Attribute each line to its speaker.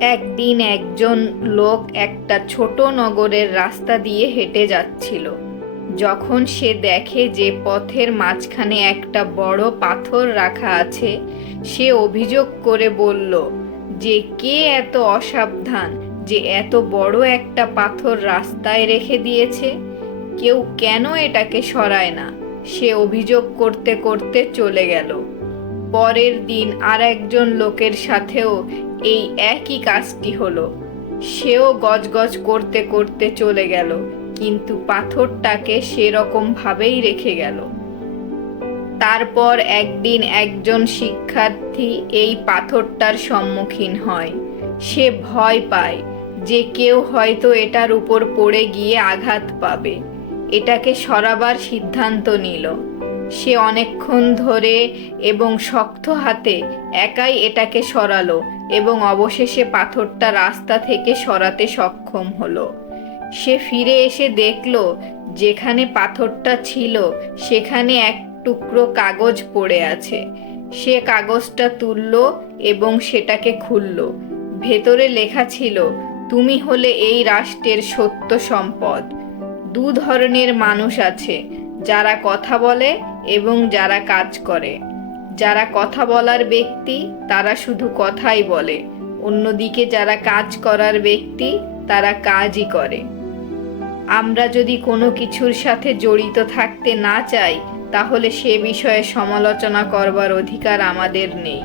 Speaker 1: একদিন একজন লোক একটা ছোট নগরের রাস্তা দিয়ে হেঁটে যাচ্ছিল। যখন সে দেখে যে পথের মাঝখানে একটা বড় পাথর রাখা আছে, সে অভিযোগ করে বলল, যে কে এত অসাবধান যে এত বড় একটা পাথর রাস্তায় রেখে দিয়েছে? কেউ কেন এটাকে সরায় না? সে অভিযোগ করতে করতে চলে গেল। পরের দিন আর একজন লোকের সাথেও এই একই কাজটি হলো। সেও গজগজ করতে করতে চলে গেল, কিন্তু পাথরটাকে সেরকম ভাবেই রেখে গেল। তারপর একদিন একজন শিক্ষার্থী এই পাথরটার সম্মুখীন হয়। সে ভয় পায় যে কেউ হয়তো এটার উপর পড়ে গিয়ে আঘাত পাবে। এটাকে সরাবার সিদ্ধান্ত নিল। সে অনেকক্ষণ ধরে এবং শক্ত হাতে একাই এটাকে সরালো এবং অবশেষে পাথরটা রাস্তা থেকে সরাতে সক্ষম হলো। সে ফিরে এসে দেখল, যেখানে পাথরটা ছিল, সেখানে এক টুকরো কাগজ পড়ে আছে। সে কাগজটা তুলল এবং সেটাকে খুলল। ভেতরে লেখা ছিল, তুমি হলে এই রাষ্ট্রের সত্য সম্পদ। দু ধরনের মানুষ আছে যারা কথা বলে এবং যারা কাজ করে। যারা কথা বলার ব্যক্তি, তারা শুধু কথাই বলে। অন্যদিকে যারা কাজ করার ব্যক্তি, তারা কাজই করে। আমরা যদি কোনো কিছুর সাথে জড়িত থাকতে না চাই, তাহলে সে বিষয়ে সমালোচনা করবার অধিকার আমাদের নেই।